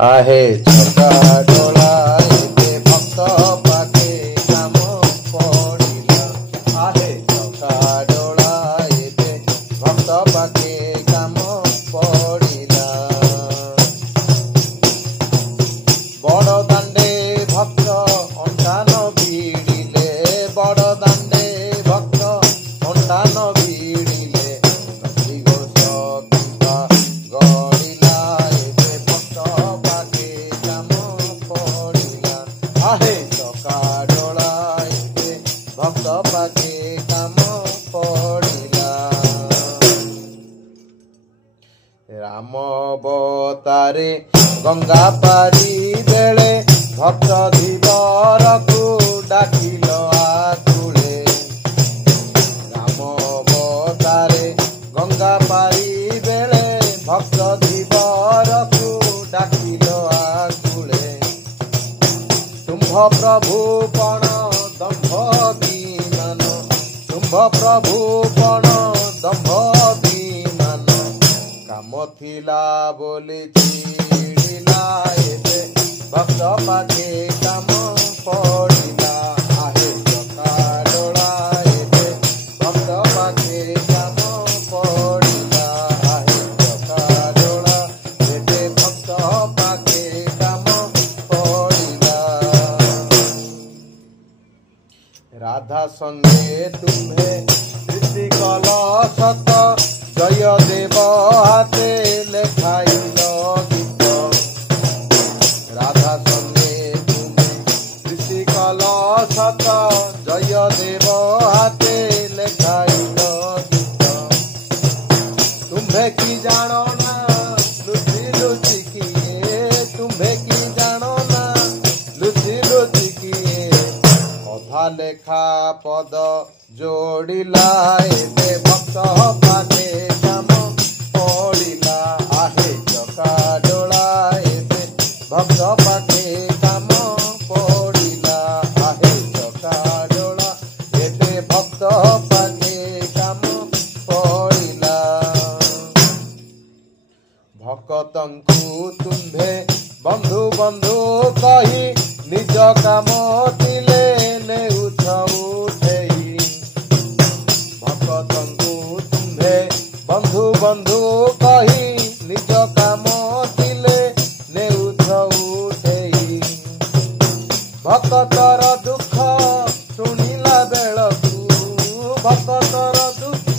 आहे चका डोला एबे भक्त पाखे काम पड़िला। आहे चका डोला एबे भक्त पाखे काम पड़िला। बड़ दांडे भक्त अंटान भिड़िले। बड़ दांडे भक्त अंटान भिड़िले। नंदीघोष किंबा गड़िला एबे भक्त पाखे काम पड़िला। आहे चका डोला एबे भक्त पाखे काम पड़िला। राम अवतारे गंगा पारी बेले भक्त धीवर को डाकिल आकुले। राम अवतारे गंगा पारी बेले भक्त धीवर को डाकिल आकुले। शुंभ प्रभु पण दंभ दीमान। शुंभ प्रभु पण दंभ दीमान। काम थिला बोली चिड़िला एबे भक्त पाखे काम पड़िला। आहे चका डोला एबे भक्त पाखे काम पड़िला। आहे चका डोला एबे भक्त पाखे काम पड़िला। राधा संगे तुम्हे प्रीति कल सत जय देव हाथे लेखाइल गीत। राधा संगे तुम्हे प्रीति कल सत जय देव हाथे लेखाइल गीत। तुम्हें की जानो ना लुचि लुचि किए। तुम्हें की जानो ना लुचि लुचि किए। अधा लेखा पद जोड़िला एबे भक्त पाखे काम पड़िला। आहे चका डोला एबे भक्त पाखे काम पड़िला। आहे चका डोला एबे भक्त पाखे काम पड़िला। भक्तंकु तुम्हे बंधु बंधु कही निज काम तिले नेउछ उठेई। भक्तंकु तुम्हे बंधु बंधु कही निज काम तिले नेउछ उठेई। भक्तर दुख शुणिला बेलकु। भक्तर दुख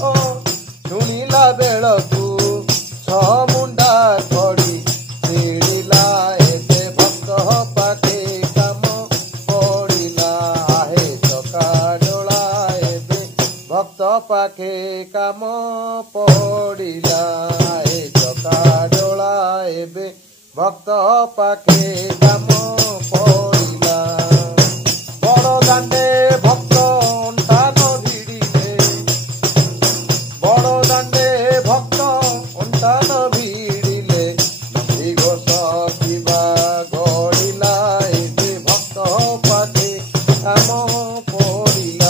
शुणिला बेलकु छमुंडा खड़ी चिड़िला एबे भक्त पाखे काम पड़िला। आहे चका डोला एबे भक्त पाखे काम पड़िला। आहे चका डोला एबे भक्त पाखे काम पड़िला। बड़ दांडे भक्त अंटान भिड़िले। बड़ दांडे भक्त अंटान भिड़िले। नंदीघोष किंबा गड़िला एबे भक्त पाखे काम पड़िला।